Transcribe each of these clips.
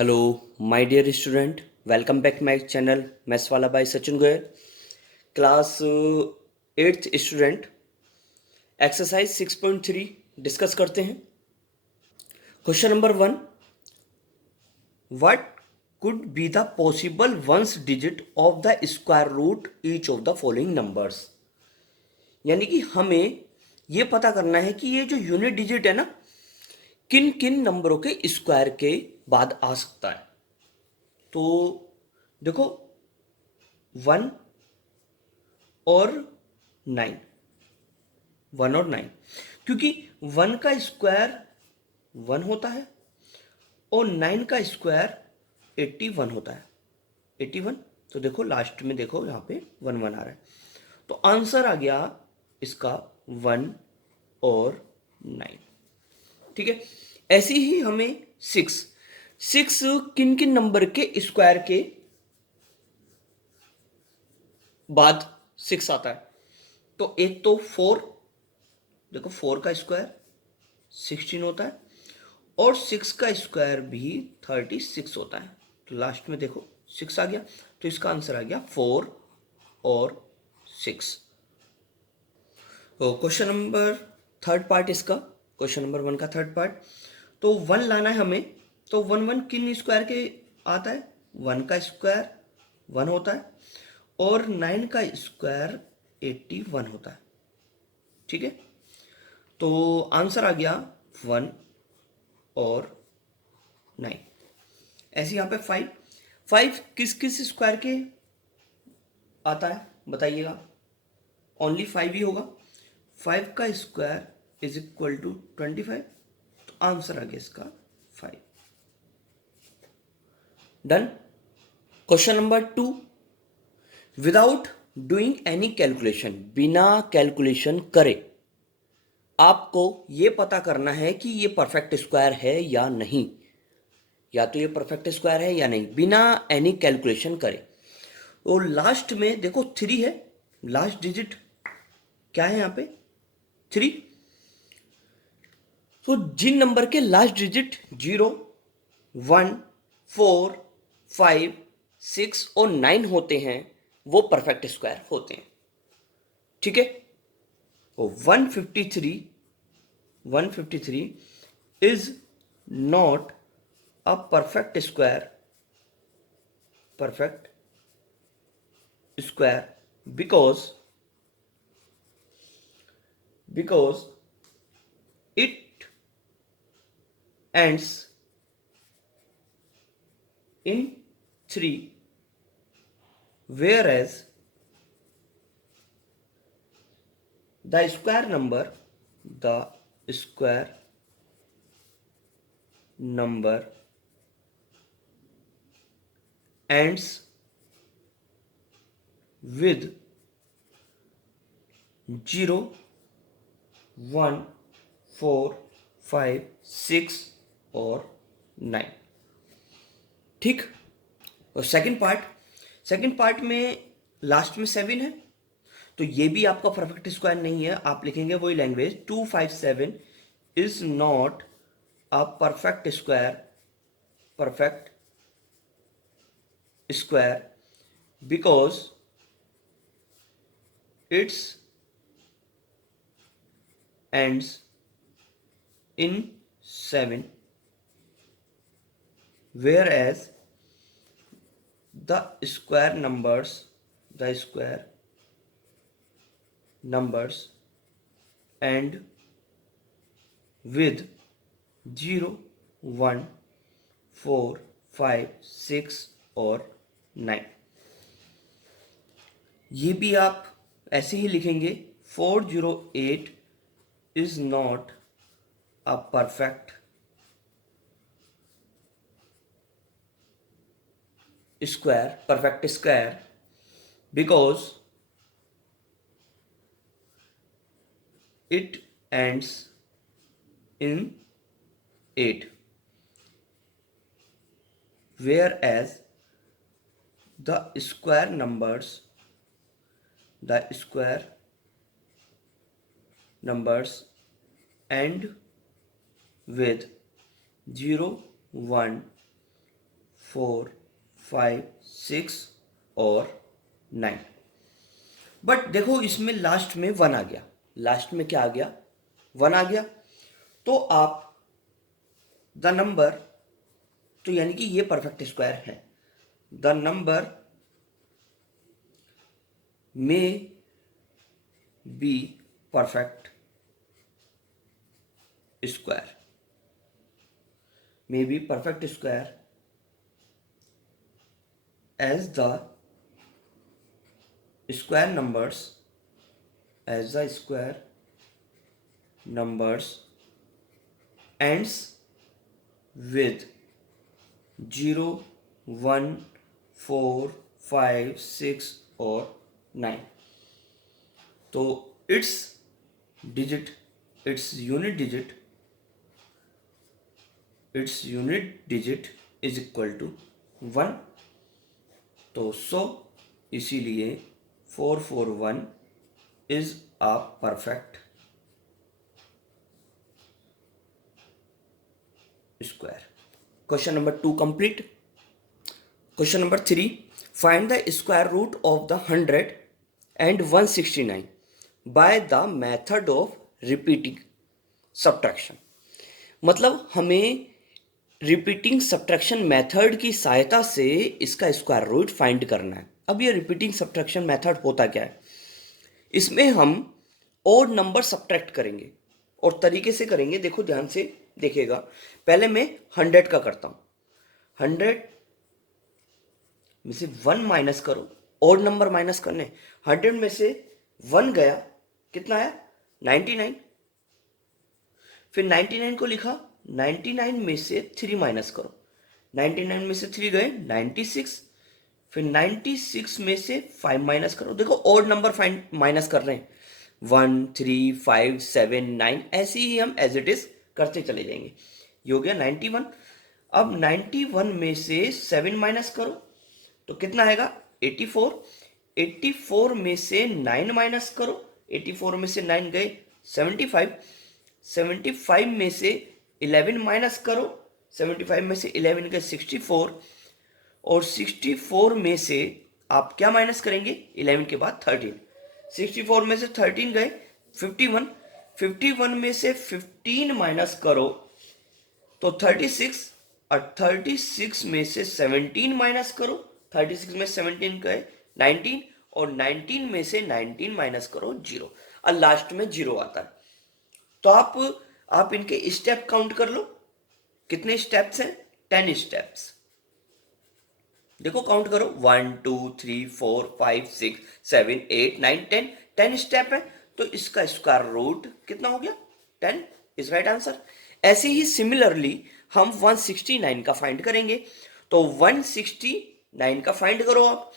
Hello my dear student, welcome back my channel maths वाला by Sachin Goyal. Class 8th student, exercise 6.3 discuss करते हैं। Question number 1, what could be the possible ones digit of the square root each of the following numbers. यानी कि हमें ये पता करना है कि ये जो यूनिट डिजिट है ना, किन किन नंबरों के स्क्वायर के बाद आ सकता है। तो देखो, 1 और 9, 1 और 9, क्योंकि 1 का स्क्वायर 1 होता है और 9 का स्क्वायर 81 होता है। 81, तो देखो लास्ट में देखो यहाँ पे 1 1 आ रहा है, तो आंसर आ गया इसका 1 और 9। ठीक है, ऐसे ही हमें 6 किन किन नंबर के स्क्वायर के बाद 6 आता है। तो एक तो 4, देखो 4 का स्क्वायर 16 होता है और 6 का स्क्वायर भी 36 होता है। तो लास्ट में देखो 6 आ गया, तो इसका आंसर आ गया 4 और 6। तो क्वेश्चन नंबर थर्ड पार्ट इसका, क्वेश्चन नंबर 1 का थर्ड पार्ट। तो 1 लाना है हमें, तो 1 1 किन स्क्वायर के आता है। 1 का स्क्वायर 1 होता है और 9 का स्क्वायर 81 होता है। ठीक है, तो आंसर आ गया 1 और 9। ऐसे यहाँ पे 5 किस किस स्क्वायर के आता है बताइएगा। ओनली 5 ही होगा। 5 का स्क्वायर इज इक्वल टू 25, तो आंसर आ गया इसका 5। Done. Question number 2, without doing any calculation, बिना कैलकुलेशन करे आपको ये पता करना है कि ये परफेक्ट स्क्वायर है या नहीं, या तो ये परफेक्ट स्क्वायर है या नहीं, बिना एनी कैलकुलेशन करे। और लास्ट में देखो 3 है, लास्ट डिजिट क्या है यहाँ पे 3। तो जिन नंबर के लास्ट डिजिट 0 1 4 5 6 और 9 होते हैं वो परफेक्ट स्क्वायर होते हैं। ठीक है, तो 153 is not a perfect square because it ends in 3, whereas the square number ends with 0 1 4 5 6 और 9। ठीक, और सेकंड पार्ट में लास्ट में 7 है, तो ये भी आपका परफेक्ट स्क्वायर नहीं है। आप लिखेंगे वही language, 257 is not a perfect square because it's ends in 7, whereas the square numbers end with 0 1 4 5 6 और 9। ये भी आप ऐसे ही लिखेंगे, 408 is not a perfect square because it ends in 8, whereas the square numbers end with 0 1 4, 5, 6 और 9। But देखो इसमें last में 1 आ गया, लास्ट में क्या आ गया, 1 आ गया। तो आप द नंबर, तो यानी कि ये परफेक्ट स्क्वायर है। The number may be perfect square, may be perfect square as the square numbers, as the square numbers ends with 0, 1, 4, 5, 6 और 9। तो its digit, its unit digit, its unit digit is equal to 1। तो so इसीलिए 441 is a perfect square. Question number 2 complete. Question number 3, find the square root of the 100 and 169 by the method of repeating subtraction. मतलब हमें repeating subtraction method की सहायता से इसका square root find करना है। अब ये रिपीटिंग सब्ट्रैक्शन मेथड होता क्या है, इसमें हम ओड नंबर सब्ट्रैक्ट करेंगे और तरीके से करेंगे। देखो ध्यान से देखिएगा, पहले मैं 100 का करता हूं। 100 में से 1 माइनस करो, ओड नंबर माइनस करने। 100 में से 1 गया, कितना आया, 99। फिर 99 को लिखा, 99 में से 3 माइनस करो, 99 में से 3 गए 96। फिर 96 में से 5 माइनस करो। देखो ओड नंबर फाइंड माइनस कर रहे हैं, 1, 3, 5, 7, 9, ऐसे ही हम एज इट इज करते चले जाएंगे। ये हो गया 91। अब 91 में से 7 माइनस करो तो कितना आएगा, 84। 84 में से 9 माइनस करो, 84 में से 9 गए 75। 75 में से 11 माइनस करो, 75 में से 11 गए 64। और 64 में से आप क्या माइनस करेंगे, 11 के बाद 13। 64 में से 13 गए 51। 51 में से 15 माइनस करो तो 36। और 36 में से 17 माइनस करो, 36 में 17 गए 19। और 19 में से 19 माइनस करो 0, और लास्ट में 0 आता है। तो आप इनके स्टेप काउंट कर लो, कितने स्टेप्स हैं, 10 स्टेप्स। देखो काउंट करो, 1, 2, 3, 4, 5, 6, 7, 8, 9, 10, 10 स्टेप है। तो इसका स्क्वायर रूट कितना हो गया, 10 इज राइट आंसर। ऐसे ही सिमिलरली हम 169 का फाइंड करेंगे। तो 169 का फाइंड करो आप।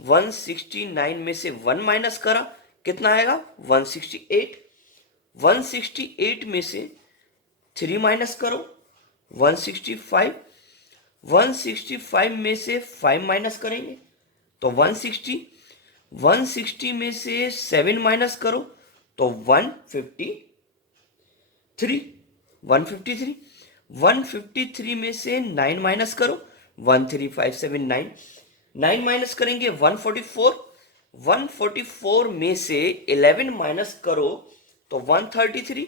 169 में से 1 माइनस करा, कितना आएगा, 168। 168 में से 3 माइनस करो, 165। 165 में से 5 माइनस करेंगे तो 160। 160 में से 7 माइनस करो तो 153। 153। 153 में से 9 माइनस करो, 13579। 9 माइनस करेंगे 144। 144 में से 11 माइनस करो तो 133।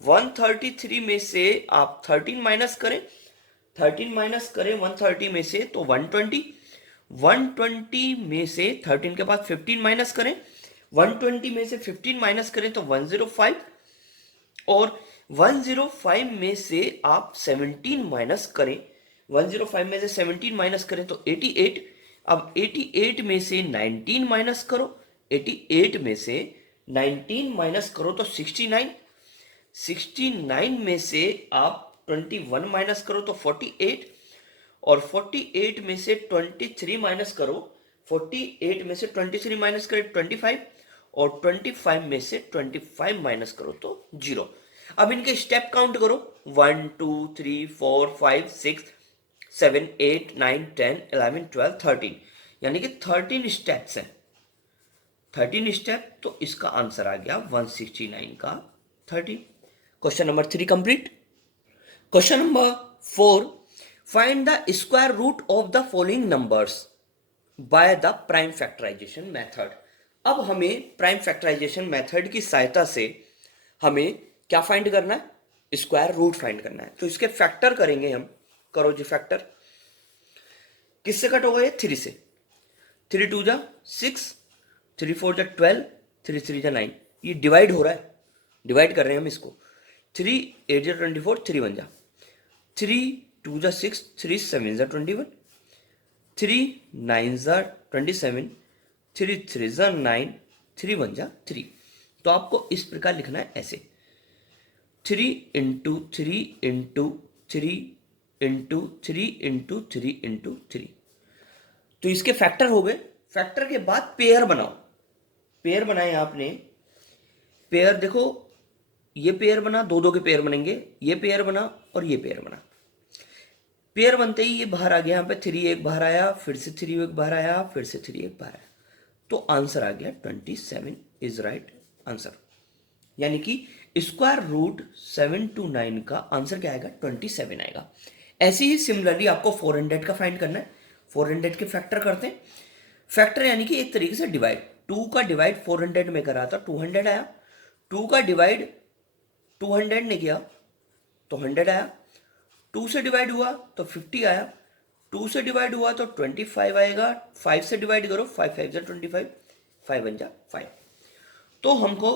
133 में से आप 13 माइनस करें, 13 माइनस करें 130 में से तो 120। 120 में से 13 के बाद 15 माइनस करें, 120 में से 15 माइनस करें तो 105। और 105 में से आप 17 माइनस करें, 105 में से 17 माइनस करें तो 88। अब 88 में से 19 माइनस करो, 88 में से 19 माइनस करो तो 69। 69 में से आप 21 माइनस करो तो 48। और 48 में से 23 माइनस करो, 48 में से 23 माइनस करें 25। और 25 में से 25 माइनस करो तो 0। अब इनके स्टेप काउंट करो, 1, 2, 3, 4, 5, 6, 7, 8, 9, 10, 11, 12, 13, यानी कि 13 स्टेप्स हैं। 13 स्टेप, तो इसका आंसर आ गया 169 का 13। Question number 3 complete. Question number 4, find the square root of the following numbers by the prime factorisation method. अब हमें प्राइम फैक्टराइजेशन मेथड की सहायता से हमें क्या फाइंड करना है, स्क्वायर रूट फाइंड करना है। तो इसके फैक्टर करेंगे हम। करो जी फैक्टर। किससे कट होगा ये? 3 से। 3 2 जा 6, 3 4 जा 12, 3 3 जा 9। ये डिवाइड हो रहा है, डिवाइड कर रहे हैं हम इसको। 3 8 जा 24, 3 1 जा 3 2 जा 6, 3 7 जा 21, 3 9 जा 27, 3 3 जा 9, 3 1 जा 3। तो आपको इस प्रकार लिखना है ऐसे, 3 into 3 into 3 into 3 into 3 into 3। तो इसके फैक्टर हो गए। फैक्टर के बाद पेयर बनाओ। पेयर बनाए आपने। पेयर देखो, ये पेयर बना, दो दो के पेयर बनेंगे, ये पेयर बना और ये पेयर बना। पेयर बनते ही ये बाहर आ गया, यहाँ पे 3 एक बाहर आया, फिर से 3 एक बाहर आया, फिर से 3 एक बाहर आया। तो आंसर आ गया 27 इज राइट आंसर। यानी कि स्क्वायर रूट 7 to 9 का आंसर क्या आएगा? 27 आएगा। ऐसे ही सिमिलरली आपको 400 का फाइंड करना है। 400 के फैक्टर करते हैं। फैक्टर यानी कि एक तरीके से डिवाइड। 2 का डिवाइड 400 में करा था, 200 आया। 2 का डिवाइड 200 ने किया तो 100 आया। 2 से डिवाइड हुआ तो 50 आया। 2 से डिवाइड हुआ तो 25 आएगा। 5 से डिवाइड करो, 5 5 जा 25, 5 1 जा 5। तो हमको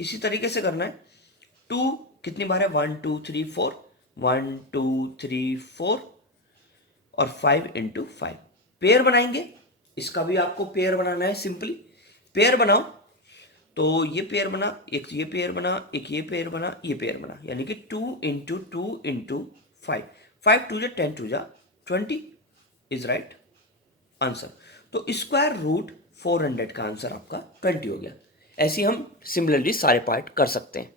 इसी तरीके से करना है। 2 कितनी बार है? 1 2 3 4, 1 2 3 4 और 5 इंटू 5। पेयर बनाएंगे। इसका भी आपको पेयर बनाना है। सिंपली पेयर बनाओ। तो ये पेयर बना, एक ये पेयर बना, एक ये पेयर बना, ये पेयर बना। यानी कि 2 इंटू 2 इंटू 5, 5 2 जा 10 2 जा 20 इज राइट आंसर। तो स्क्वायर रूट 400 का आंसर आपका 20 हो गया। ऐसे हम सिमिलरली सारे पार्ट कर सकते हैं।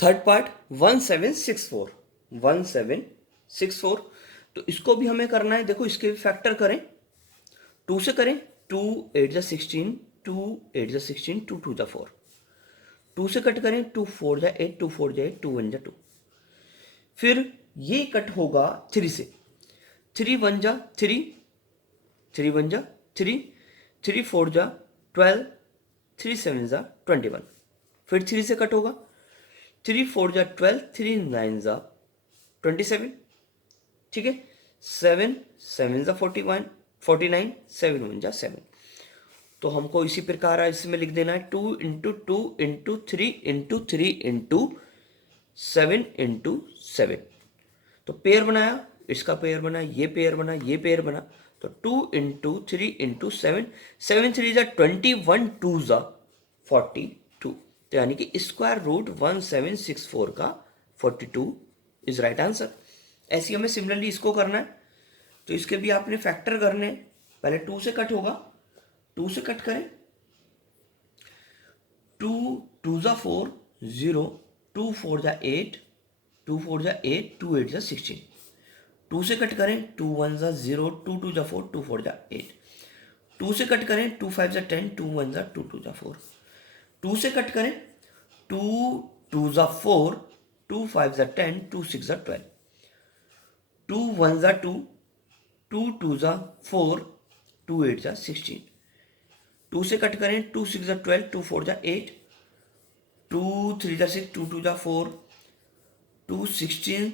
Third part 1764, 1764। तो इसको भी हमें करना है। देखो इसके भी फैक्टर करें। 2 से करें, 2 8 जा 16, 2 8 जा 16, 2 2 जा 4। 2 से कट करें, 2 4 जा 8, 2 4 जा 8, 2 1 जा 2। फिर ये कट होगा 3 से, 3 1 जा 3, 3 1 जा 3, 3 4 जा 12, 3 7 जा 21। फिर 3 से कट होगा, 3 4 जा 12, 3 9 जा 27। ठीक है। 7 7 जा 41, 49, 7 1 जा 7। तो हमको इसी प्रकार इसमें लिख देना है 2 into 2 into 3 into 3 into 7 into 7। तो पेयर बनाया, इसका पेयर बना, ये पेयर बना, ये पेयर बना। तो 2 इंटू 3 इंटू 7, 7 3 जा 21, 2 जा 42। तो यानी कि स्क्वायर रूट 1764 का 42 इज राइट आंसर। ऐसे हमें सिमिलरली इसको करना है। तो इसके भी आपने फैक्टर करने हैं। पहले 2 से कट होगा, 2 से कट करें, 2 2 जा 4 0, 2 4 जा 8, 2 4 जा 8, 2 8 जा 16। 2 से कट करें, 2 1 जा 0, 2 2 जा 4, 2 4 जा 8। 2 से कट करें, 2 5 जा 10, 2 1 जा 2 2 जा 4। 2 से कट करें, 2 2 जा 4, 2 5 जा 10, 2 6 जा 12। 2 1 जा 2, 2 2 जा 4, 2 8 जा 16। 2 से कट करें, 2 6 जा 12, 2 4 जा 8, 2 3 जा 6, 2 2 जा 4, 2 16।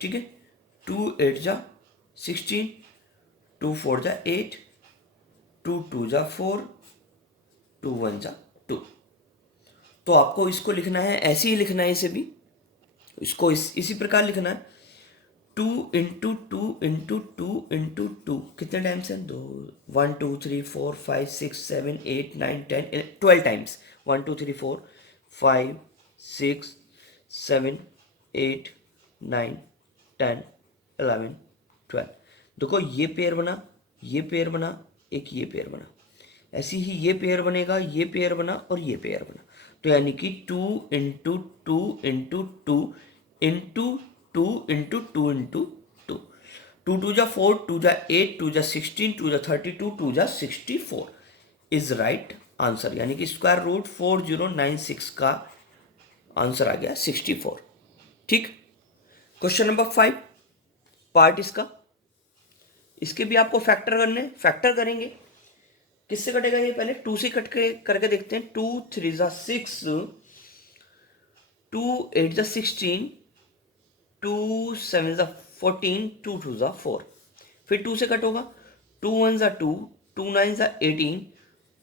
ठीक है। 2 8 जा 16, 2 4 जा 8, 2 2 जा 4, 2 1 जा 2। तो आपको इसको लिखना है, ऐसे ही लिखना है इसे भी। इसको इसी प्रकार लिखना है। 2 इंटू 2 इंटू 2 इंटू 2 कितने टाइम्स हैं? 2 1 2 3 4 5 6 7 8 9 10 12 टाइम्स। 1 2 3 4 5 6 7 8 9 10 11 12। देखो ये पेयर बना, ये पेयर बना, एक ये पेयर बना। ऐसे ही ये पेयर बनेगा, ये पेयर बना और ये पेयर बना। तो यानी कि 2 into 2 into 2 into 2 into 2 into 2। 2 2 जा 4, 2 जा 8, 2 जा 16, 2 जा 32, 2 जा 64 इज राइट आंसर। यानी कि स्क्वायर रूट 4096 का आंसर आ गया 64। ठीक। क्वेश्चन नंबर 5, पार्ट इसका, इसके भी आपको फैक्टर करने, फैक्टर करेंगे। किससे कटेगा ये, पहले 2 से कट के करके देखते हैं। 2 3 जा 6, 2 8 जा 16, 2 7 जा 14, 2 2 जा 4। फिर 2 से कट होगा, 2 1 जा 2, 2 9 जा 18,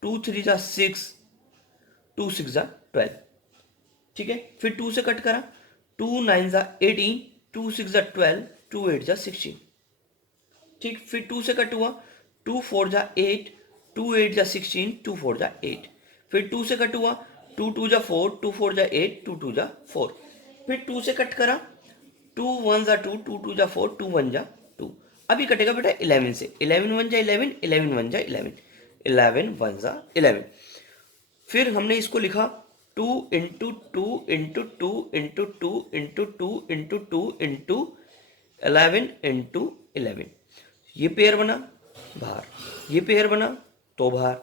2 3 जा 6, 2 6 जा 12। ठीक है, फिर 2 से कट करा, 2 9 जा 18, 2 6 जा 12, 2 8 जा 16। ठीक, फिर 2 से कट हुआ, 2 4 जा 8, 2 8 जा 16, 2 4 जा 8। फिर 2 से कट हुआ, 2 2 जा 4, 2 4 जा 8, 2 2 जा 4। फिर 2 से कट करा, 2 1 जा 2, 2 2 जा 4, 2 1 जा 2। अभी कटेगा बेटा 11 से, 11 1 जा 11, 11 1 जा 11, 11 1 जा 11। फिर हमने इसको लिखा 2 into 2 into 2 into 2 into 2 into 2 into 11 into 11। ये पेयर बना बाहर, ये पेयर बना तो बाहर,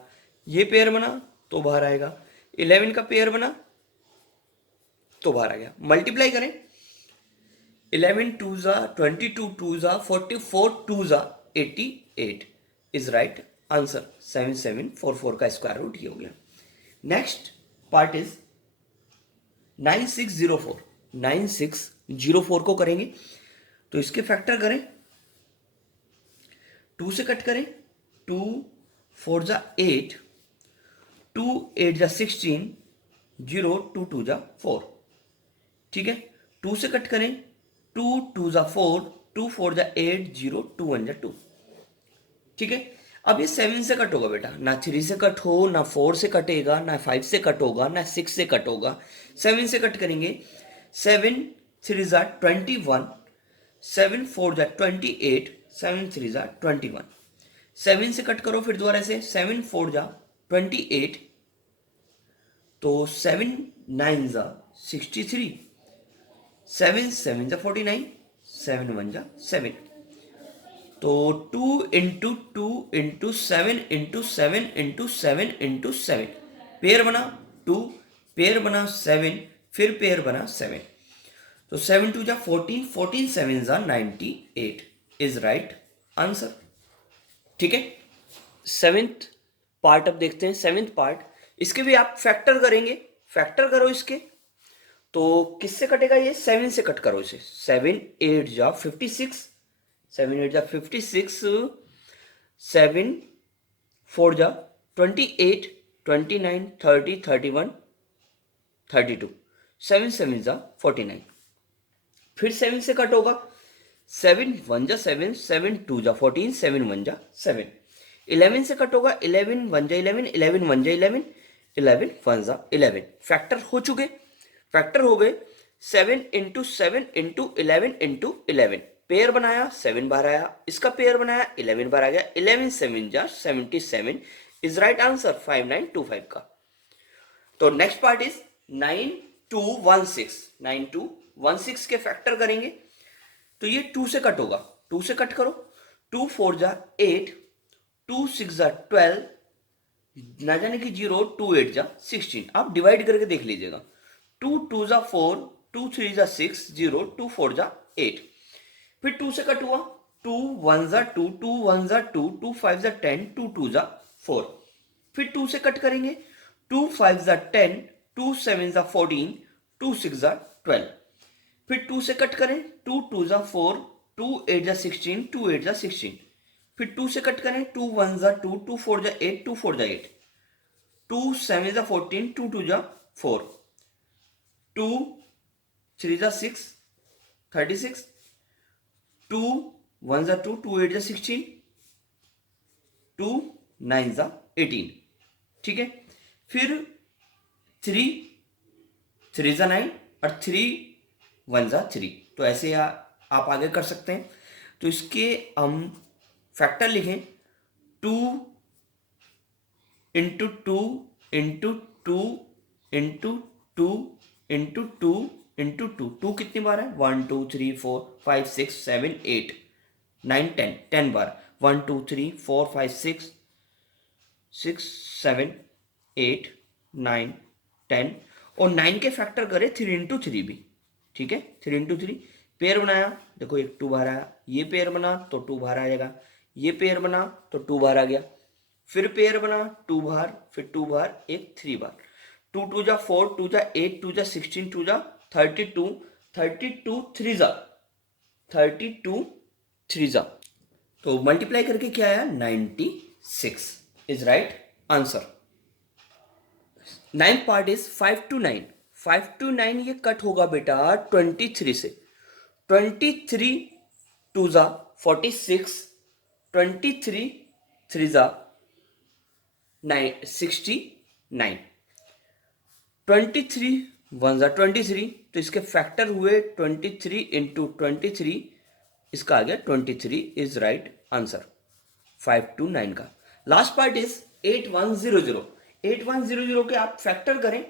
ये पेयर बना तो बाहर आएगा, 11 का पेयर बना तो बाहर आ गया। मल्टीप्लाई करें, 11 2 जा 22, 2 जा 44, 2 जा 88 इज राइट आंसर। 7744 का स्क्वायर रूट ये हो गया। Next part is 9604। 9604 को करेंगे तो इसके फैक्टर करें, 2 से कट करें, 2 4 जा 8, 2 8 जा 16, 0 2 2 जा 4। ठीक है, 2 से कट करें, 2 2 जा 4, 2 4 जा 8, 0 2 1 जा 2। ठीक है, अब ये 7 से कट होगा बेटा, ना 3 से कट हो, ना 4 से कटेगा, ना 5 से कट होगा, ना 6 से कट होगा। 7 से कट करेंगे, 7 3 जा 21, 7 4 जा 28, 7 3 जा 21। 7 से कट करो फिर दोबारा से, 7 4 जा 28, तो 7 9 जा 63, 7 7 जा 49, 7 1 जा 7। तो 2 into 2 into 7 into 7 into 7 into 7, pair बना 2, पेयर बना 7, फिर पेयर बना 7। तो 7 2 जा 14, 14 7 जा 98 इज राइट आंसर। ठीक है, सेवेंथ पार्ट अब देखते हैं। सेवेंथ पार्ट, इसके भी आप फैक्टर करेंगे, फैक्टर करो इसके। तो किससे कटेगा ये, 7 से कट करो इसे। 7 8 जा 56, 7 8 जा 56, 7 4 जा 28, 29 30 31 32, 7 7 जा 49। फिर 7 से कट होगा, 7 1 जा 7, 7 2 जा 14, 7 1 जा 7। 11 से कट होगा, 11 1 जा 11, 11 1 जा 11, 11 1 जा 11। फैक्टर हो चुके, फैक्टर हो गए। 7 इंटू 7 इंटू 11 इंटू 11, पेयर बनाया 7 बार आया, इसका पेयर बनाया 11 बार आ गया, 11 7 जा 77 इज राइट आंसर 5925 का। तो नेक्स्ट पार्ट इज 9216। 9216 के फैक्टर करेंगे तो ये 2 से कट होगा, 2 से कट करो, 2 4 जा 8, 2 6 जा 12, ना जाने की 0 2 8 जा 16। आप डिवाइड करके देख लीजिएगा, 2 2 जा 4, 2 3 जा 6, 0 2 4 जा 8। फिर 2 से कट हुआ, 2 1 जा 2, 2 1 जा 2, 2 5 जा 10, 2 2 जा 4। फिर 2 से कट करेंगे, 2 5 जा 10, 2 7 जा 14, 2 6 जा 12। फिर 2 से कट करें, 2 2 जा 4, 2 8 जा 16, 2 8 जा 16। फिर 2 से कट करें, 2 1 जा 2, 2 4 जा 8, 2 4 जा 8, 2 7 जा 14, 2 2 जा 4, 2 3 जा 6 36, 2 1 जा 2, 2 8 जा 16, 2 9 जा 18। ठीक है, फिर 3 3 जा 9 और 3 1 जा 3। तो ऐसे आप आगे कर सकते हैं। तो इसके हम फैक्टर लिखें, 2 into 2 into 2 into 2 into 2 into 2। 2 कितनी बार है, 1 2 3 4 5 6 7 8 9 10, 10 बार। 1 2 3 4 5 6 6 7 8 9 10, और 9 के फैक्टर करें 3 इंटू 3 भी। ठीक है, 3 इंटू 3 पेयर बनाया, देखो एक 2 बाहर आया, ये पेयर बना तो 2 बाहर आ जाएगा, ये पेयर बना तो 2 बाहर आ गया, फिर पेयर बना 2 बाहर, फिर 2 बाहर, एक 3 बार, 2 2 जा 4, 2 जा 8, 2 जा 16, 2 जा 32, 32 3 जा 32 3 जा, तो मल्टीप्लाई करके क्या आया 96 is right answer. 9th part is 5 to 9, 5 to 9 ये कट होगा बेटा 23 से, 23 2 जा 46, 23 3 जा 69, 23 1 जा 23, तो इसके फैक्टर हुए 23 इंटू 23, इसका आ गया 23 इज राइट आंसर 5 to 9 का। लास्ट पार्ट इज 8100, 8100 के आप फैक्टर करें,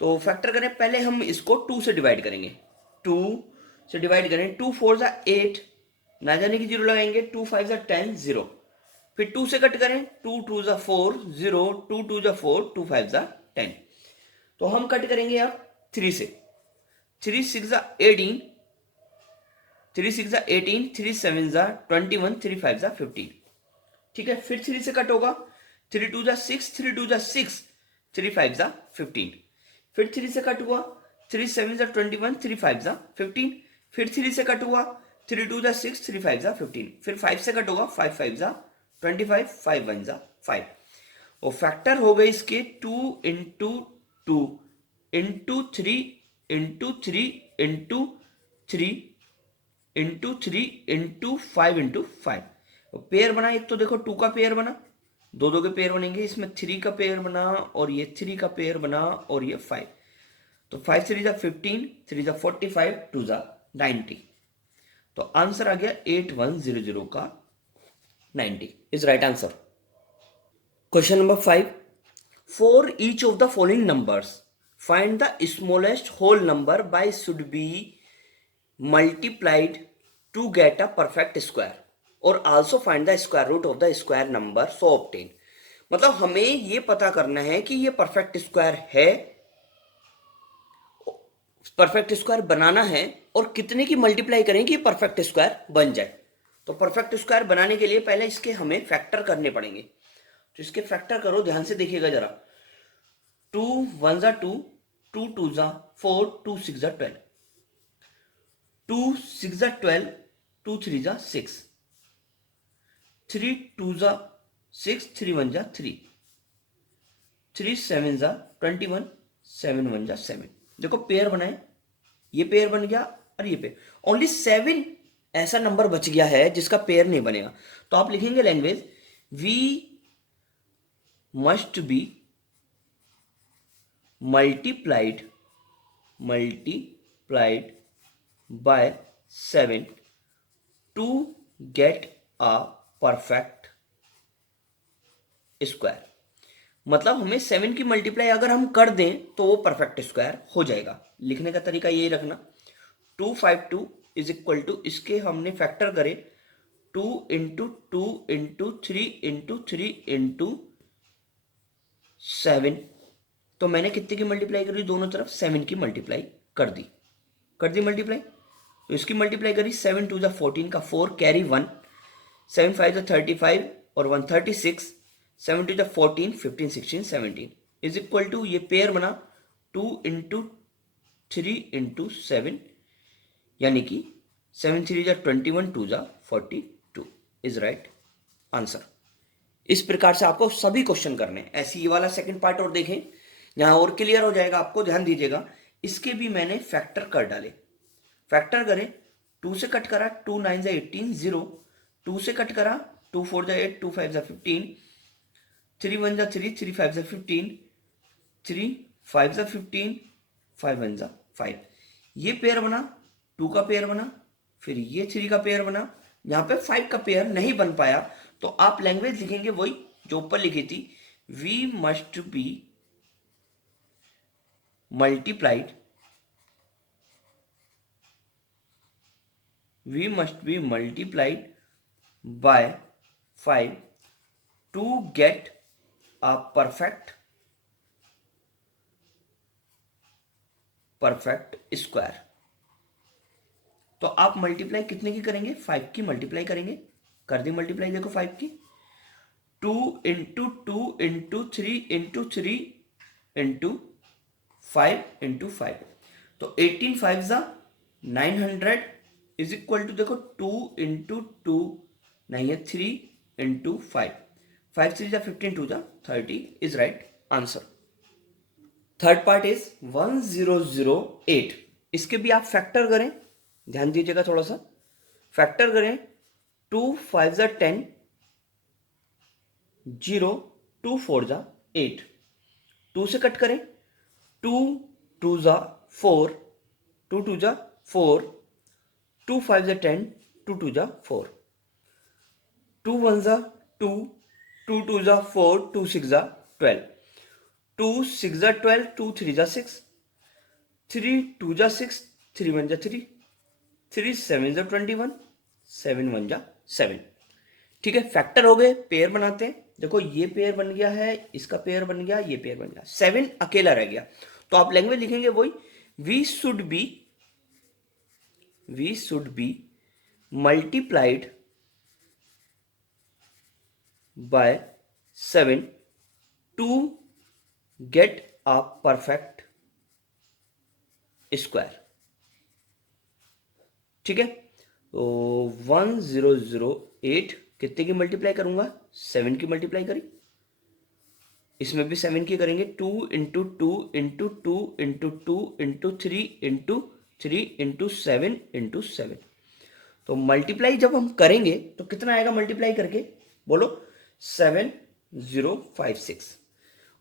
तो फैक्टर करें पहले हम इसको 2 से डिवाइड करेंगे, 2 से डिवाइड करें, 2 4 जा 8, ना जाने की 0 लगाएंगे, 2 5 जा 10 0, फिर 2 से कट करें, 2 2 जा 4 0, 2 2 जा 4, 2 5 जा 10, तो हम कट करेंगे अब 3 से, 3 6 जा 18, 3 6 जा 18, 3 7 जा 21, 3 5 जा 15, ठीक है, फिर 3 से कट होगा, 3 2 जा 6, 3 2 जा 6, 3 5 जा 15, फिर 3 से कट हुआ, 3 7 जा 21, 3 5 जा 15, फिर 3 से कट हुआ, 3 2 जा 6, 3 5 जा 15, फिर 5 से कट होगा, 5 5 जा 25, 5 1 जा 5, और फैक्टर हो गए इसके 2 into 2 into 3 into 3 into 3 into 3 into 5 into 5, pair बना, एक तो देखो 2 का पेयर बना, दो दो के पेयर बनेंगे, इसमें 3 का पेयर बना और ये 3 का पेयर बना और ये 5, तो 5 3 जा 15, 3 जा 45, 2 जा 90, तो आंसर आ गया 8100 का 90 is right answer. Question number 5, for each of the following numbers find the smallest whole number by should be multiplied to get a perfect square or also find the square root of the square number so obtain, मतलब हमें ये पता करना है कि ये perfect square है, perfect square बनाना है और कितने की मल्टीप्लाई करें कि परफेक्ट स्क्वायर बन जाए। तो परफेक्ट स्क्वायर बनाने के लिए पहले इसके हमें फैक्टर करने पड़ेंगे, तो इसके फैक्टर करो, ध्यान से देखिएगा जरा, 2 1 जा 2, 2 2 जा 4, 2 6 जा 12, 2 6 जा 12, 2 3 जा 6, 3 2 जा 6, 3 1 जा 3, 3 7 जा 21, 7 1 जा 7, देखो पेयर बनाए, ये पेयर बन गया और ये पेयर, ओनली 7 ऐसा नंबर बच गया है जिसका पेयर नहीं बनेगा, तो आप लिखेंगे language we must be multiplied by 7 to get a perfect square, मतलब हमें 7 की मल्टीप्लाई अगर हम कर दें तो वो परफेक्ट स्क्वायर हो जाएगा। लिखने का तरीका यही रखना, 252 इज इक्वल टू, इसके हमने फैक्टर करे 2 इंटू 2 इंटू 3 इंटू 3 इंटू 7, तो मैंने कितने की मल्टीप्लाई करी, दोनों तरफ 7 की मल्टीप्लाई कर दी मल्टीप्लाई, तो इसकी मल्टीप्लाई करी, 7 2 जा 14 का 4 कैरी 1, 7 5 जा 35 और 1 36, 7 2 जा 14, 15 16 17 इज इक्वल टू, ये पेयर बना 2 इंटू 3 इंटू 7, यानी कि 7 3 जा 21, 2 जा 42 इज राइट आंसर। इस प्रकार से आपको सभी क्वेश्चन करने हैं। ऐसे ये वाला सेकंड पार्ट और देखें, यहाँ और क्लियर हो जाएगा आपको, ध्यान दीजिएगा। इसके भी मैंने फैक्टर कर डाले, फैक्टर करें, 2 से कट करा 2 9 जा 18 0, 2 से कट करा 2 4 जा 8, 2 5 जा 15, 3 1 जा 3, 3 5 जा 15, 3 5 जा 15, 5 1 जा 5, ये पेयर बना, 2 का पेयर बना, फिर ये 3 का पेयर बना, यहाँ पे 5 का पेयर नहीं बन पाया, तो आप लैंग्वेज लिखेंगे वही जो ऊपर लिखी थी, we must be multiplied, we must be multiplied by 5 to get a perfect square, तो आप मल्टीप्लाई कितने की करेंगे, 5 की मल्टीप्लाई करेंगे। कर दी मल्टीप्लाई, देखो 5 की, 2 into 2 into 3 into 3 into 5 into 5, तो 18 5 जा 900 इज इक्वल टू, देखो 2 इंटू 2 नहीं है, 3 इंटू 5, 5 3 जा 15, 2 जा 30 is right answer. Third part is 1008। इसके भी आप फैक्टर करें, ध्यान दीजिएगा थोड़ा सा, फैक्टर करें। 2 5 जा 10, 0 2 4 जा 8, 2 से कट करें, 2 2 जा 4, 2 2 जा 4, 2 5 जा 10, 2 2 जा 4, 2 1 जा 2, 2 2 जा 4, 2 6 जा 12, 2 6 जा 12, 2 3 जा 6, 3 2 जा 6, 3 1 जा 3, 3 7 जा 21, 7 1 जा 7। ठीक है, फैक्टर हो गए, पेयर बनाते हैं। देखो ये पेयर बन गया है, इसका पेयर बन गया, ये पेयर बन गया, 7 अकेला रह गया। तो आप लैंग्वेज लिखेंगे वही, we should be multiplied by 7 to get a perfect square. ठीक है, तो 1008 कितने की मल्टीप्लाई करूंगा, 7 की मल्टीप्लाई करी, इसमें भी 7 की करेंगे, 2 into 2 into 2 into 2 into 3 into 3 into 7 into 7। तो मल्टीप्लाई जब हम करेंगे तो कितना आएगा मल्टीप्लाई करके, बोलो 7056,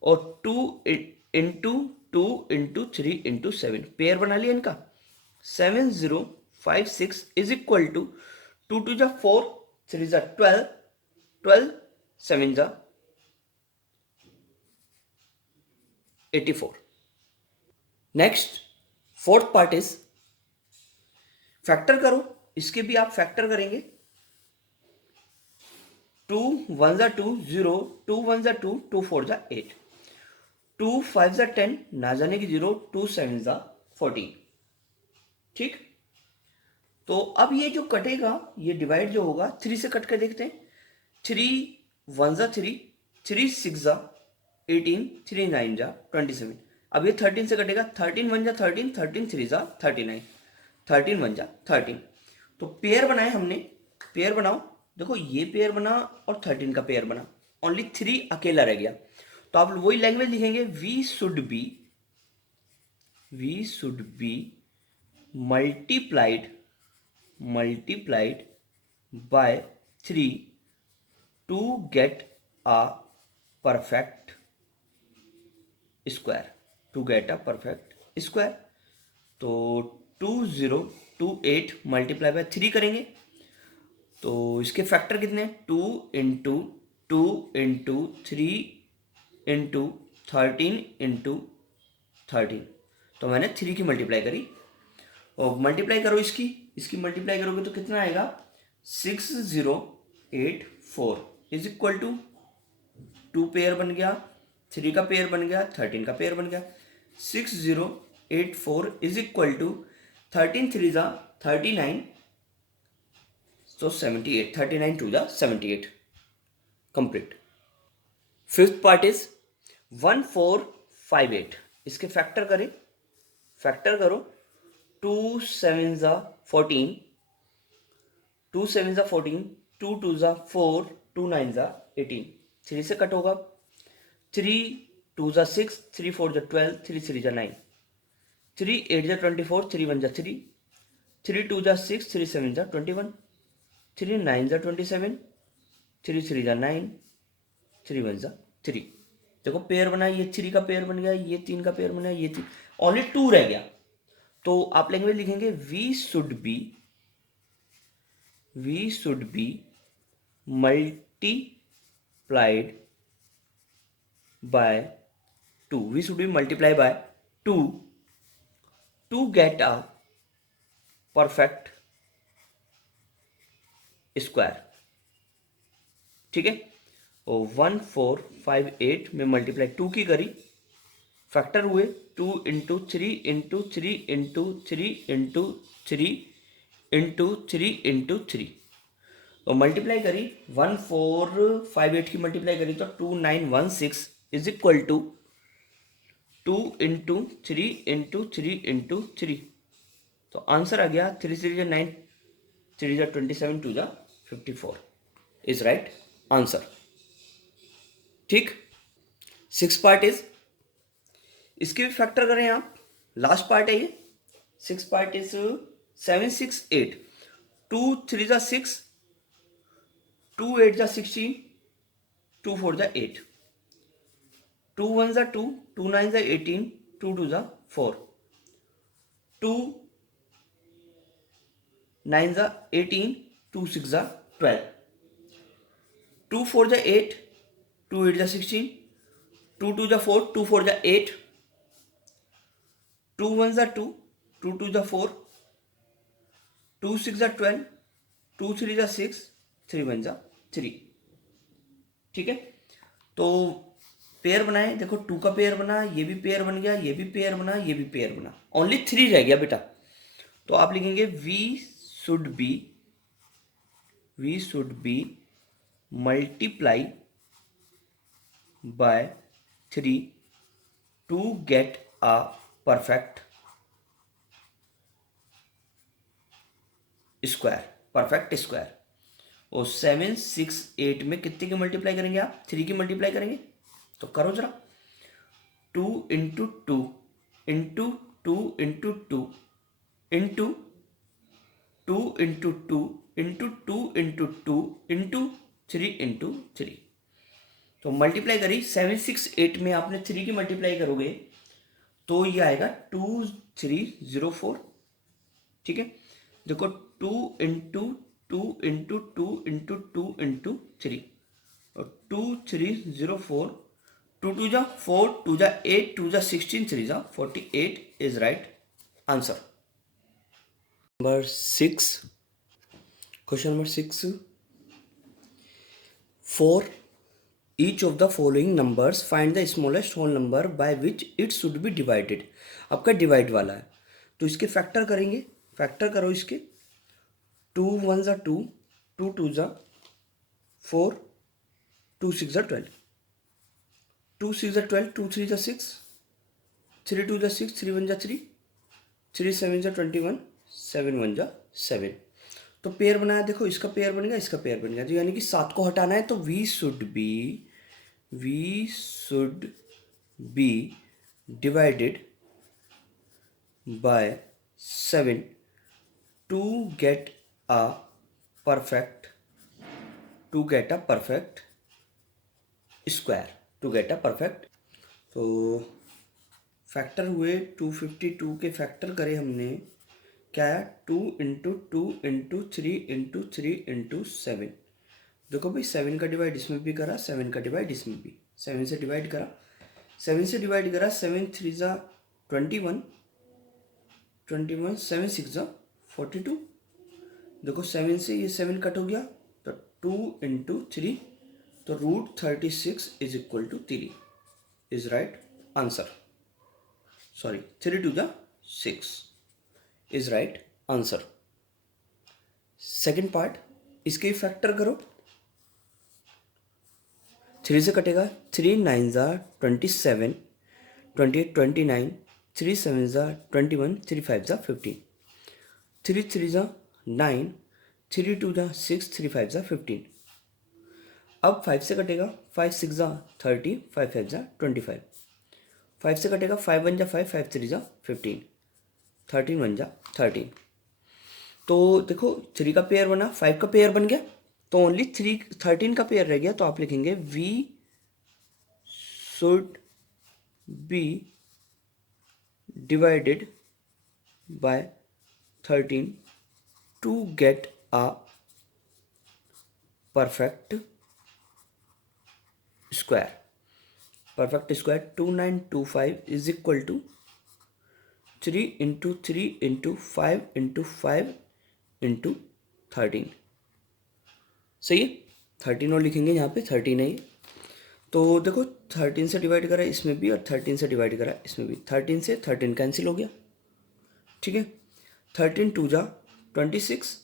और 2 इंटू 2 इंटू 3 इंटू 7, पेयर बना लिया इनका। 7056 इज इक्वल टू 2 2 जा 4, 3 जा 12, 12 7 जा 84। Next fourth part is factor करो, इसके भी आप फैक्टर करेंगे। 2 1 जा 2 0, 2 1 जा 2, 2 4 जा 8, 2 5 जा 10, ना जाने की 0, 2 7 जा 14। ठीक, तो अब ये जो कटेगा, ये डिवाइड जो होगा 3 से कट कर देखते हैं। 3 1 जा 3, 3 6 जा 18, 3 9 जा 27। अब ये 13 से कटेगा, 13 1 जा 13, 13 3 जा 39, 13 1 जा 13। तो पेयर बनाए हमने, पेयर बनाओ, देखो ये पेयर बना और 13 का पेयर बना, ओनली 3 अकेला रह गया। तो आप वही लैंग्वेज लिखेंगे, we should be multiplied by 3 to get a perfect square. तो 2028 मल्टीप्लाई बाय 3 करेंगे, तो इसके फैक्टर कितने हैं, 2 इंटू 2 इंटू 3 इंटू 13 इंटू 13। तो मैंने 3 की मल्टीप्लाई करी, और मल्टीप्लाई करो इसकी मल्टीप्लाई करोगे तो कितना आएगा, 6084 इज इक्वल टू 2 पेयर बन गया, 3 का पेयर बन गया, 13 का पेयर बन गया। 6084 इज इक्वल टू 13 3 जा 39, तो 78, 39 2 जा 78 कंप्लीट। Fifth part is 1458। इसके फैक्टर करो, 2 7 जा 14, 2 7 जा 14, 2 2 जा 4, 2 9 जा 18, 3 से कट होगा, 3 2 जा 6, 3 4 जा 12, 3 3 जा 9, 3 8 जा 24, 3 1 जा 3, 3 2 जा 6, 3 7 जा 21, 3 9 जा 27, 3 3 जा 9, 3 1 जा 3। देखो पेयर बना, ये 3 का पेयर बन गया, ये 3 का पेयर बना, ये 3, ओनली 2 रह गया। तो आप लैंग्वेज लिखेंगे, we should be multiplied by 2, we should be multiply by 2 to get a perfect square. ठीक है, और 1458 में मल्टीप्लाई 2 की करी, फैक्टर हुए 2 into 3 into 3 into 3 into 3 into three into three, तो मल्टीप्लाई करी 1458 की मल्टीप्लाई करी तो 2916 is equal to 2 into three into three into three, तो आंसर आ गया 3 3 जा 9, 3 जा 27, 2 जा 54 इज राइट आंसर। ठीक, 6 पार्ट इज, इसके भी फैक्टर करें आप, लास्ट पार्ट है ये। 6 पार्ट इज 7 6 8, 2 3 जा 6, 2 8 जा 16, 2 4 जा 8, 2 1 जा 2, 2 9 जा 18, 2 2 जा 4, 2 9 जा 18, 2 6 जा 12, 2 4 जा 8, 2 8 जा 16, 2 2 जा 4, 2 4 जा 8, 2 1 जा 2, 2 2 जा 4, 2 6 जा 12, 2 3 जा 6, 3 1 जा 3। ठीक है, तो पेयर बनाए, देखो 2 का पेयर बना, ये भी पेयर बन गया, ये भी पेयर बना, ये भी पेयर बना, ओनली 3 रह गया बेटा। तो आप लिखेंगे we should be multiply by 3 to get a perfect square. और 7 6 8 में कितने की मल्टीप्लाई करेंगे आप? 3 की मल्टीप्लाई करेंगे, तो करो जरा, 2 into two into two into two into 2 into two into two into two into 3 into 3। तो मल्टीप्लाई करी 7 6 8 में आपने 3 की मल्टीप्लाई करोगे तो ये आएगा 2304। ठीक है, देखो 2 into two into two into two into three, और 2304, 2 2 जा 4, 2 जा 8, 2 जा 16, 3 जा 48 is right answer. Number 6, question number 6, for each of the following numbers find the smallest whole number by which it should be divided. आपका divide वाला है तो इसके फैक्टर करेंगे, फैक्टर करो इसके, 2 1 जा 2, 2 2 जा 4, 2 6 जा 12, 2 6 जा 12, 2 3 जा 6, 3 2 जा 6, 3 1 जा 3, 3 7 जा 21, 7 1 जा 7। तो पेयर बनाया, देखो इसका पेयर बनेगा, इसका पेयर बनेगा, तो यानी कि 7 को हटाना है, तो we should be divided by 7 to get a perfect square, तो फैक्टर हुए 252 के फैक्टर करे हमने, क्या है 2 into two into three into three into 7। देखो भाई 7 का डिवाइड इसमें भी करा, 7 का डिवाइड इसमें भी, 7 से डिवाइड करा, 7 3 जा 21, 7 6 जा 42। देखो 7 से ये 7 कट हो गया, तो 2 इंटू थ्री, तो √36 is equal to 3 is right answer. Sorry 3 2 जा 6 is right answer. Second part, इसके फैक्टर करो, 3 से कटेगा, 3 9 जा 27, 28 29, 3 7 जा 21, 3 5 जा 15, 3 3 जा 9, 3 2 जा 6, 3 5 जा 15। अब 5 से कटेगा, 5 6 जा 30, 5 5 जा 25, 5 से कटेगा, 5 1 जा 5, 5 3 जा 15, 13 1 जा 13। तो देखो 3 का पेयर बना, 5 का पेयर बन गया, तो ओनली 13 का पेयर रह गया, तो आप लिखेंगे we should be divided by 13 to get a perfect square. 2925 is equal to 3 into 3 into 5 into 5 into 13। सही है, 13 और लिखेंगे यहाँ पे, 13 है ये। तो देखो 13 से डिवाइड करा इसमें भी, और 13 से डिवाइड करा इसमें भी, 13 से 13 कैंसिल हो गया। ठीक है, 13 2 जा 26,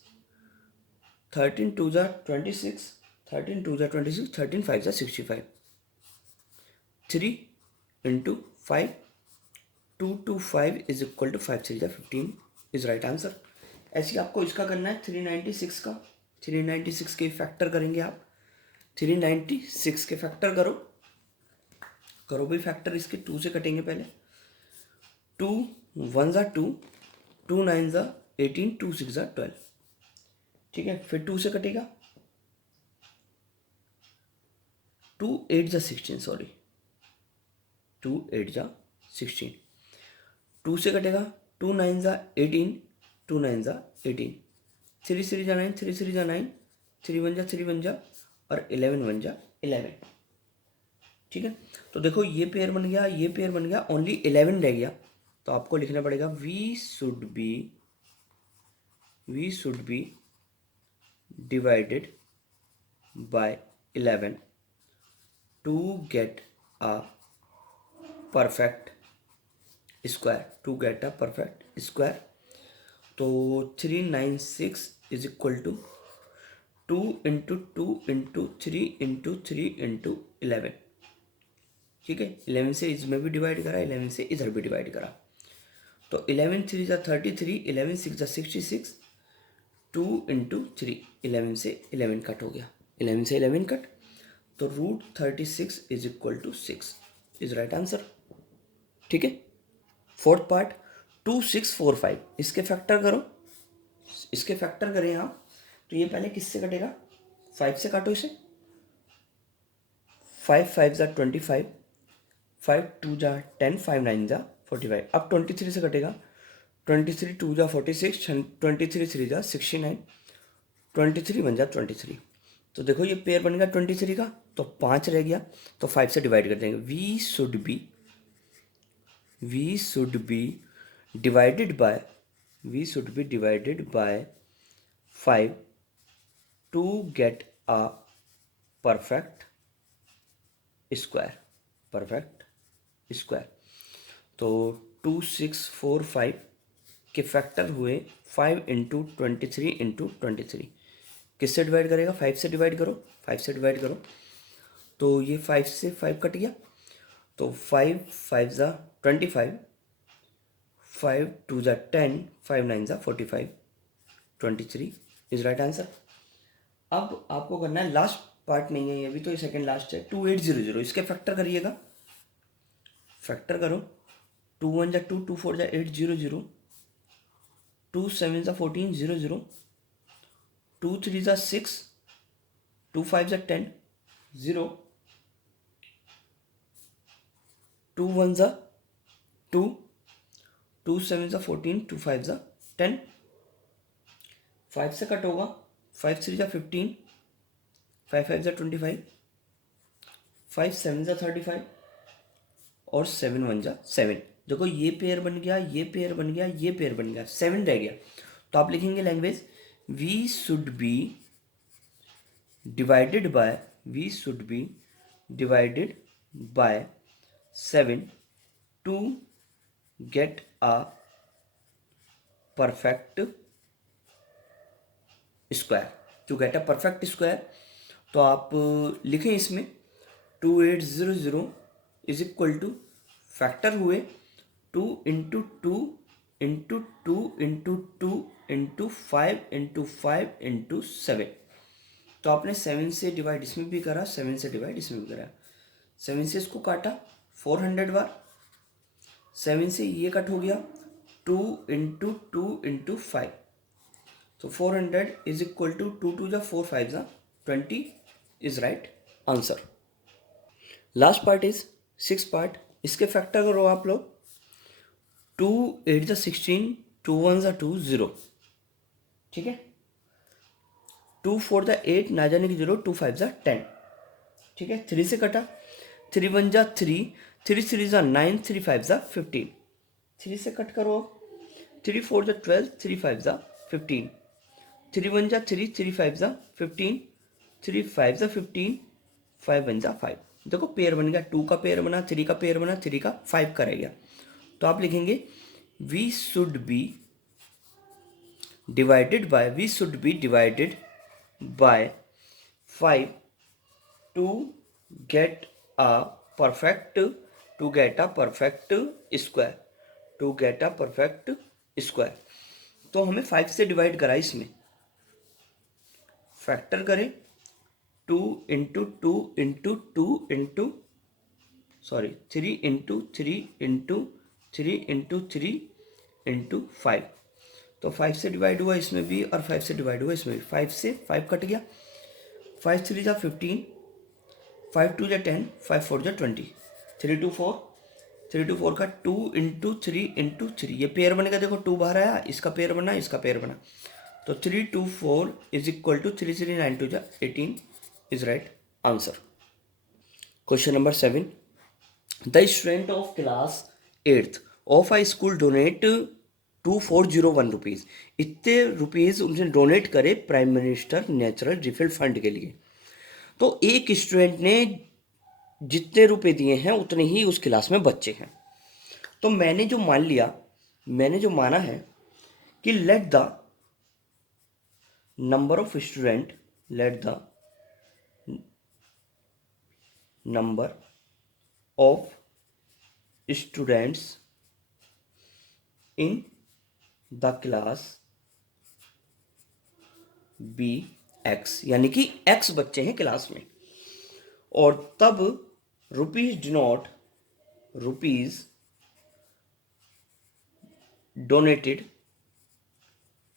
13 2 जा 26, 13 2 जा 26, 13 5 जा 65, 3 into 5, 2 to 5 is equal to 5 3 जा 15 इज राइट आंसर। ऐसे आपको इसका करना है 396 का, 396 के फैक्टर करेंगे आप, 396 के फैक्टर करो, करो भाई फैक्टर, इसके 2 से कटेंगे पहले, 2 1 जा 2, 2 9 जा 18, 2 6 जा 12, ठीक है। फिर 2 से कटेगा, 2 8 जा 16, सॉरी 2 8 जा 16, 2 से कटेगा, 2 9 जा 18, 2 9 जा 18, 3 3 जा 9, 3 3 जा 9, 3 1 जा और 11 1 जा 11, ठीक है। तो देखो ये पेयर बन गया, ये पेयर बन गया, ओनली 11 रह गया, तो आपको लिखना पड़ेगा we should be divided by 11 to get a perfect square, तो 396 is equal to 2 into 2 into 3 into 3 into 11, ठीक है। 11 से इसमें भी डिवाइड करा, 11 से इधर भी डिवाइड करा, तो 11 3 जा 33, 11 6 जा 66, 2 इंटू 3, 11 से 11 कट हो गया, 11 से 11 कट, तो √36 is equal to 6 is right answer, ठीक है। फोर्थ पार्ट 2645, इसके फैक्टर करो, इसके फैक्टर करें आप, तो ये पहले किससे कटेगा, 5 से काटो इसे, 5 5 जा 25, 5 2 जा 10, 5 9 जा 45, अब 23 से कटेगा, 23 2 जा 46, 23 3 जा 69, 23 1 जा 23, तो देखो ये पेयर बन गया 23 का, तो 5 रह गया, तो 5 से डिवाइड कर देंगे, we should be divided by 5 to get a perfect square, तो 2645 के फैक्टर हुए 5 इंटू 23 इंटू 23, किससे डिवाइड करेगा, 5 से डिवाइड करो, 5 से डिवाइड करो, तो ये 5 से 5 कट गया, तो 5 5 जा 25, 5 2 जा 10, 5 9 जा 45, 23 इज राइट आंसर। अब आपको करना है, लास्ट पार्ट नहीं है ये भी, तो ये सेकंड लास्ट है, 2800, इसके फैक्टर करिएगा, फैक्टर करो, 2 1 जा 2, 2 4 जा 800, 2 7 जा 14 00, 2 3 जा 6, 2 5 जा 10 0, 2 1 जा 2, 2 7 जा 14, 2 5 जा 10, 5 से कट होगा, 5 3 जा 15, 5 5 जा 25, 5 7 जा 35 और 7 1 जा 7, देखो ये पेयर बन गया, ये पेयर बन गया, ये पेयर बन गया, 7 रह गया, तो आप लिखेंगे language we should be divided by 7 to get a perfect square, तो आप लिखें इसमें 2800 इज इक्वल टू फैक्टर हुए 2 into 2 into 2 into 2 into 5 into 5 into 7, तो आपने 7 से डिवाइड इसमें भी करा, 7 से डिवाइड इसमें भी करा, 7 से इसको काटा 400 बार, 7 से ये कट हो गया, 2 इंटू 2 इंटू 5, तो 400 इज इक्वल टू 2 2 जा 4 5 जा 20 is right answer. Last part is 6 part, इसके फैक्टर करो आप लोग, 2 8 जा 16, 2 1 जा 2 0, ठीक है, 2 4 जा 8 ना जाने की 0, 2 5 जा 10, ठीक है। 3 से कटा, 3 1 जा 3, 3 3 जा 9, 3 5 जा 15, 3 से कट करो, 3 4 जा 12, 3 5 जा 15, 3 1 जा 3, 3 5 जा 15, 3 5 जा 15, 5 1 जा 5, देखो पेयर बन गया, 2 का पेयर बना, 3 का पेयर बना, 3 का 5 का रह गया, तो आप लिखेंगे we should be divided by, we should be divided by 5 to get a perfect, to get a perfect square, to get a perfect square. तो हमें 5 से डिवाइड करा, इसमें फैक्टर करें 2 into two into two into sorry 3 into three into three into three into 5। तो 5 से divide हुआ इसमें भी और 5 से डिवाइड हुआ इसमें भी। 5 से 5 कट गया, 5 3 जा 15, 5 2 जा 10, 5 4 जा 20, 3 2 4, 3 2 4 का 2 इंटू थ्री इंटू थ्री, ये पेयर बनेगा। देखो 2 बाहर आया, इसका पेयर बना, इसका पेयर बना। तो 3 2 4 इज इक्वल टू 3 3 9 2 जा 18 is right answer. Question number 7, the student of class 8th of I school donate 2401 rupees, इतने रुपीज़ उनसे डोनेट करे prime minister natural refill fund के लिए। तो एक स्टूडेंट ने जितने रुपए दिए हैं उतने ही उस क्लास में बच्चे हैं। तो मैंने जो मान लिया, मैंने जो माना है कि let the number of student, let the number of students in the class be x, यानी कि एक्स बच्चे हैं क्लास में। और तब rupees denote, rupees donated,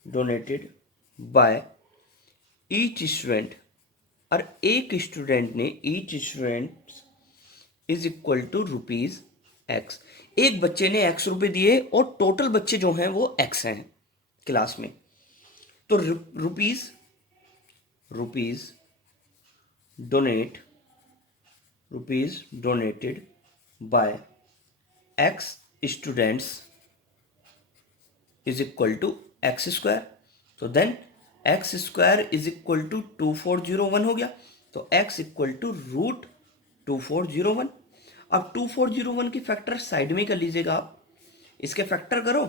donated by each student, और एक स्टूडेंट ने, each student is equal to rupees x, एक बच्चे ने एक्स रुपए दिए और टोटल बच्चे जो हैं वो एक्स हैं क्लास में। तो rupees, rupees donate, rupees donated by x students is equal to x square. तो then x square is equal to 2401 हो गया। तो एक्स इक्वल टू रूट 2401। अब 2401 की फैक्टर साइड में कर लीजिएगा आप, इसके फैक्टर करो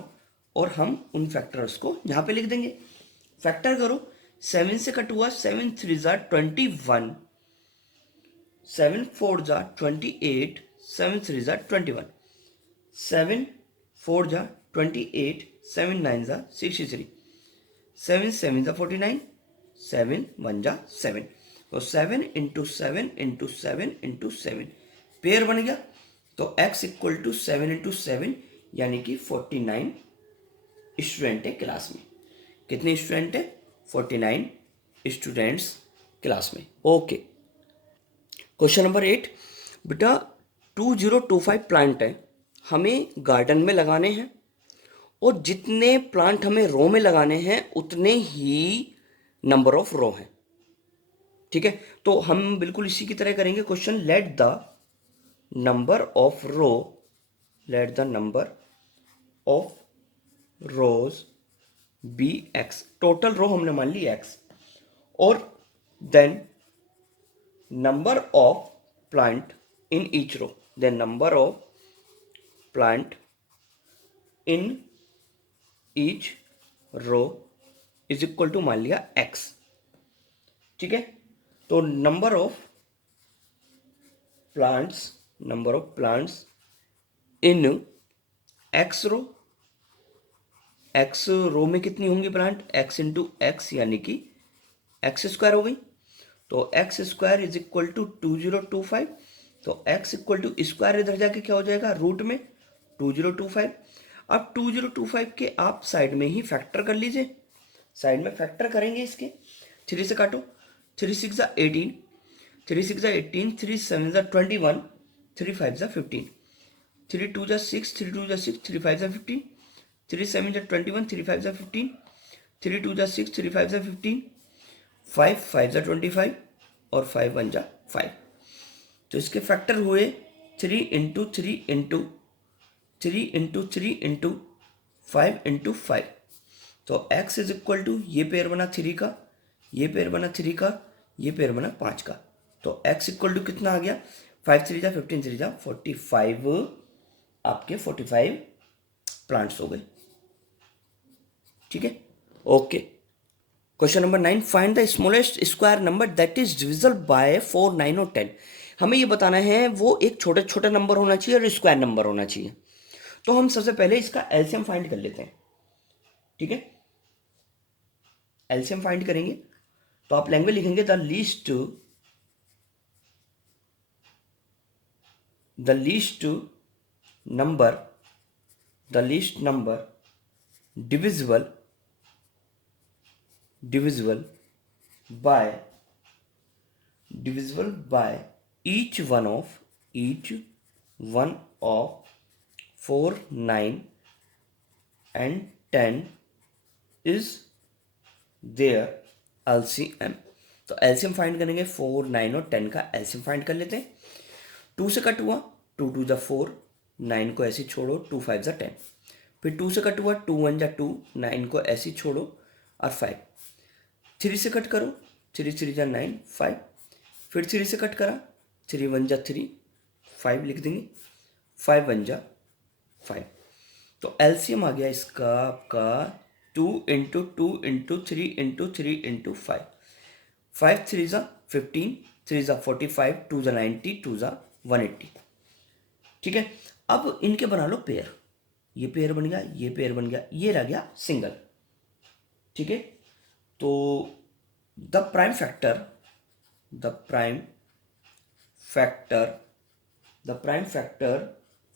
और हम उन फैक्टर्स को यहाँ पे लिख देंगे। फैक्टर करो, 7 से कट हुआ, 7 3 जा 21, 7 4 जा 28, 7 3 जा 21, 7 4 जा 28, 7 9 जा 63, 7 7 जा 49, 7 1 जा 7। तो 7 इंटू 7 इंटू 7 इंटू 7 पेयर बन गया। तो x इक्वल टू 7 इंटू 7 यानी कि 49 स्टूडेंट है क्लास में। कितने स्टूडेंट है? 49 स्टूडेंट्स क्लास में। ओके, क्वेश्चन नंबर 8, बेटा 2025 प्लांट है, हमें गार्डन में लगाने हैं और जितने प्लांट हमें रो में लगाने हैं उतने ही नंबर ऑफ रो हैं। ठीक है, तो हम बिल्कुल इसी की तरह करेंगे question. Let the number of row, let the number of rows be x, total row हमने मान ली एक्स, और then number of plant in each row, then number of plant in each row is equal to मान लिया x. ठीक है, तो number of plants, number of plants in x row, x row में कितनी होंगी प्लांट? एक्स इंटू एक्स यानी कि एक्स स्क्वायर हो गई। तो x square is equal to 2025। तो एक्स इक्वल टू स्क्वायर इधर जाके क्या हो जाएगा? रूट में 2025। अब 2025 के आप साइड में ही फैक्टर कर लीजिए, साइड में फैक्टर करेंगे इसके। 3 से काटो, 3 6 जा 18, 3 6 जा 18, 3 7 जा 21, 3 5 जा 15, 3 2 जा 6, 3 2 जा 6, 3 5 जा 15, 3 7 जा 21, 3 5 जा 15, 3 2 जा 6, 3 5 जा 15, 5 5 जा 25 और 5 1 जा 5। तो इसके फैक्टर हुए 3 into 3 into 3 into 3 into 5 into 5। तो x इज इक्वल टू, ये पेयर बना 3 का, ये पेयर बना 3 का, ये पेयर बना 5 का। तो x इक्वल टू कितना आ गया? 5 3 जा 15, 3 जा 45, आपके 45 प्लांट्स हो गए। ठीक है, okay, question number 9, find the smallest square number that is divisible bye 4, 9 और 10। हमें ये बताना है वो एक छोटा छोटा नंबर होना चाहिए और स्क्वायर नंबर होना चाहिए। तो हम सबसे पहले इसका एलसीएम फाइंड कर लेते हैं, ठीक है। एलसीएम फाइंड करेंगे तो आप लैंग्वेज लिखेंगे the least number divisible by each one of 4, 9 and 10 is their LCM। तो एलसीएम फाइंड करेंगे, 4, 9 और 10 का एलसीएम फाइंड कर लेते हैं। 2 से कट हुआ, 2 2 जा 4, 9 को ऐसे छोड़ो, 2 5 जा 10। फिर 2 से कट हुआ, 2 1 जा 2, 9 को ऐसे छोड़ो और 5। 3 से कट करो, 3 3 जा 9, 5। फिर 3 से कट करा, 3 1 जा 3, 5 लिख देंगे, 5 1 जा 5। तो एलसीएम आ गया इसका आपका 2 इंटू 2 इंटू 3 इंटू 3 इंटू 5। 5 3 जा 15, 3 जा 45, 2 जा 90, 2 जा 180, ठीक है। अब इनके बना लो पेयर, ये पेयर बन गया, ये पेयर बन गया, ये रह गया सिंगल, ठीक है। तो the prime factor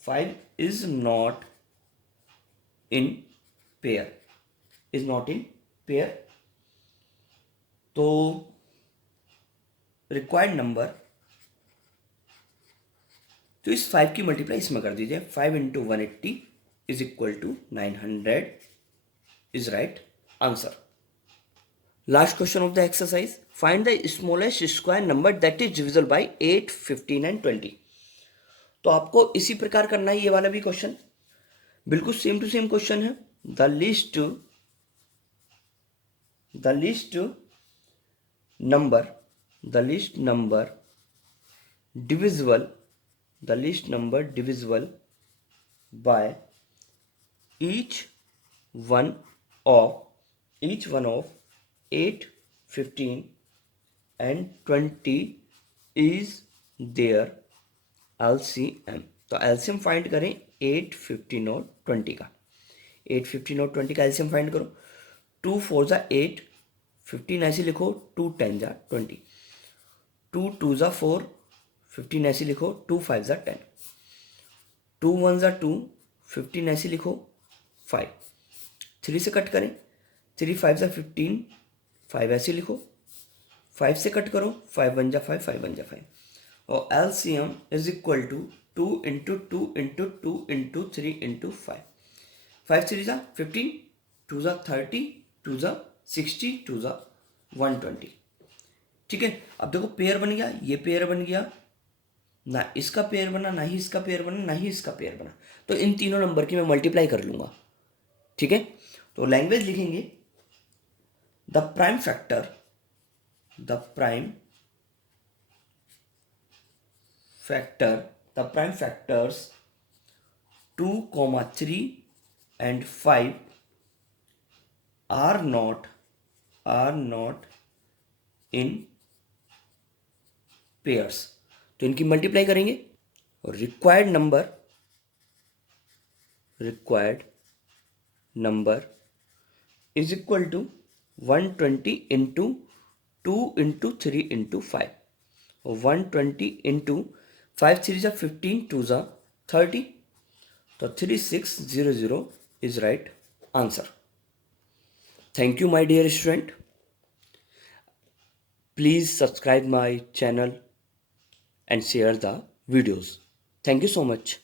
5 is not in pair, तो रिक्वायर्ड नंबर, तो इस 5 की मल्टीप्लाई इसमें कर दीजिए, 5 into 180 is equal to 900 is right answer. Last question of the exercise, find the smallest square number that is divisible by 8, 15 and 20। तो आपको इसी प्रकार करना है, ये वाला भी क्वेश्चन बिल्कुल सेम टू सेम क्वेश्चन है। The list number divisible by each one of 8, 15 and 20 is their LCM। तो LCM फाइंड करें 8, 15 और 20 का। 8, 15 और 20 का LCM फाइंड करो। 2 4 जा 8, 15 ऐसे लिखो, 2 10 जा 20, 2 2 जा 4, 15 ऐसे लिखो, 2 5 जा 10, 2 1 जा 2, 15 ऐसे लिखो 5। 3 से कट करें, 3 5 जा 15, 5 ऐसे लिखो। 5 से कट करो, 5 1 जा 5, 5 1 जा 5। और LCM is equal to 2 into 2 into 2 into 3 into 5। 5 3 जा 15, 2 जा 30, 2 जा 60, 2 जा 120, ठीक है। अब देखो पेयर बन गया, ये पेयर बन गया, ना इसका पेयर बना, ना ही इसका पेयर बना, ना ही इसका पेयर बना। तो इन तीनों नंबर की मैं मल्टीप्लाई कर लूंगा, ठीक है। तो लैंग्वेज लिखेंगे the prime factors 2, 3 and 5 are not in pairs। तो इनकी मल्टीप्लाई करेंगे और required number is equal to 120 into 2 into 3 into 5। 120 into 5 3 जा 15, 2 जा 30, तो 3600 is right answer. Thank you my dear student, please subscribe my channel and share the videos. Thank you so much.